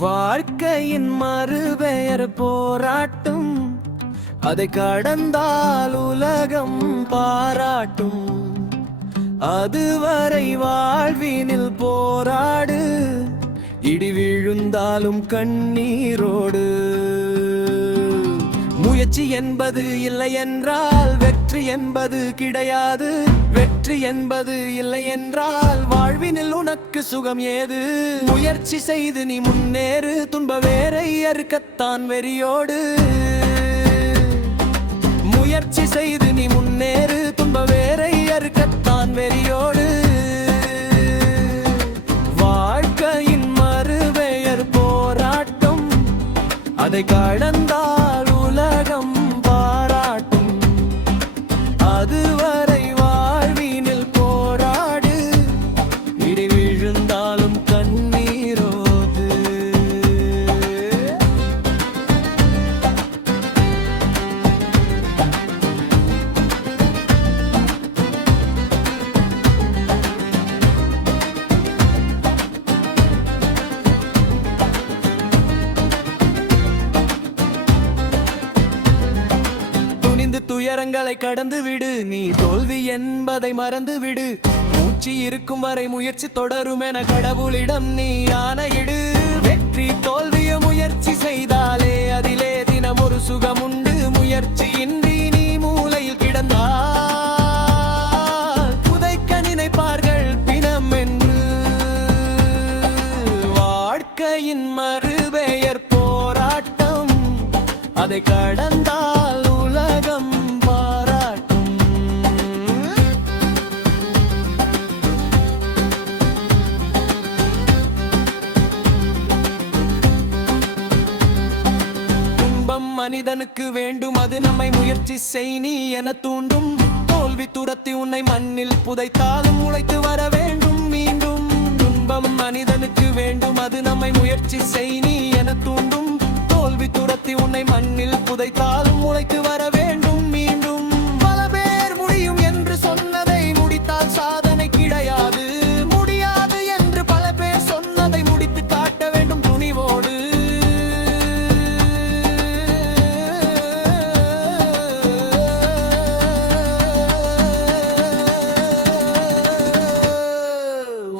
வாழ்க்கையின் மறுபெயர் போராட்டும், அதை கடந்தால் உலகம் பாராட்டும். அதுவரை வாழ்வினில் போராடு, இடி விழுந்தாலும் கண்ணீரோடு. முயற்சி என்பது இல்லை என்றால் வெற்றி என்பது கிடையாது. வெற்றி என்பது இல்லை என்றால் வாழ்வினில் உனக்கு சுகம் ஏது? முயற்சி செய்து நீ முன்னேறு, துன்ப வேரை அறுக்கத்தான் வெறியோடு. முயற்சி செய்து நீ முன்னேறு, துன்ப வேரை அறுக்கத்தான் வெறியோடு. வாழ்க்கையின் மறுபெயர் போராட்டம், அதை கடந்தால் உலகம் பாராட்டும். அதுவரை வாழ்வினில் போராடு, இடி விழுந்தாலும் கண்ணீரோடு. துயரங்களை கடந்து விடு, நீ தோல்வி என்பதை மறந்து விடு. மூச்சு இருக்கும் வரை முயற்சி தொடரும் என கடவுளிடம் நீ ஆணையிடு. வெற்றி தோல்விய முயற்சி செய்தாலே அதிலே தினம் ஒரு சுகம் உண்டு. முயற்சியின்றி நீ மூலையில் கிடந்தால் புதைக்க நினைப்பார்கள் பிணம் என்று. வாழ்க்கையின் மறுபெயர் போராட்டம், அதை கடந்தால் உலகம் பாராட்டும். துன்பம் மனிதனுக்கு வேண்டும், அது நம்மை முயற்சி செய் நீ என தூண்டும். தோல்வி துரத்தி உன்னை மண்ணில் புதைத்தாலும் உழைத்து வர வேண்டும் மீண்டும். துன்பம் மனிதனுக்கு வேண்டும், அது நம்மை முயற்சி செய் நீ என தூண்டும். தோல்வி துரத்தி உன்னை மண்ணில் புதைத்தாலும் உழைத்து வர வேண்டும் மீண்டும். பல பேர் முடியும் என்று சொன்னதை முடித்தால் சாதனை கிடையாது. முடியாது என்று பல பேர் சொன்னதை முடித்து காட்ட வேண்டும் துணிவோடு.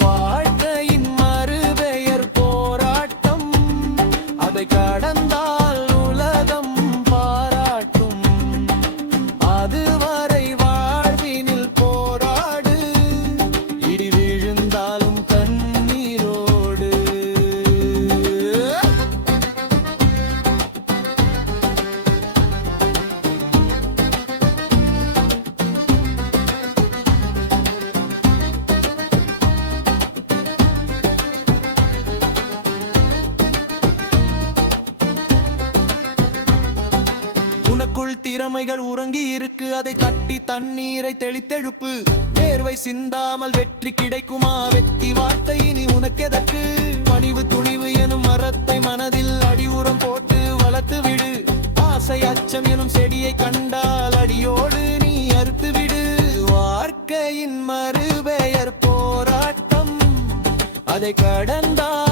வாழ்க்கையின் மறுபெயர் போராட்டம், அதை கடந்தால் உலகம் பாராட்டும். அதுவரை வாழ்வினில் போராடு, இடி விழுந்தாலும் கண்ணீரோடு. உனக்குள் திறமைகள் உறங்கி இருக்கு, அதை தட்டி தண்ணீரை தெளித்தெழுப்பு. வேர்வை சிந்தாமல் வெற்றி கிடைக்குமா? வெற்றி வார்த்தை இனி உனக்கெதற்கு? பணிவு துணிவு எனும் மரத்தை மனதில் அடி உரம் போட்டு வளர்த்து விடு. ஆசை அச்சம் எனும் செடியை கண்டால் அடியோடு நீ அறுத்து விடு. வாழ்க்கையின் மறுபெயர் போராட்டம், அதை கடந்தால்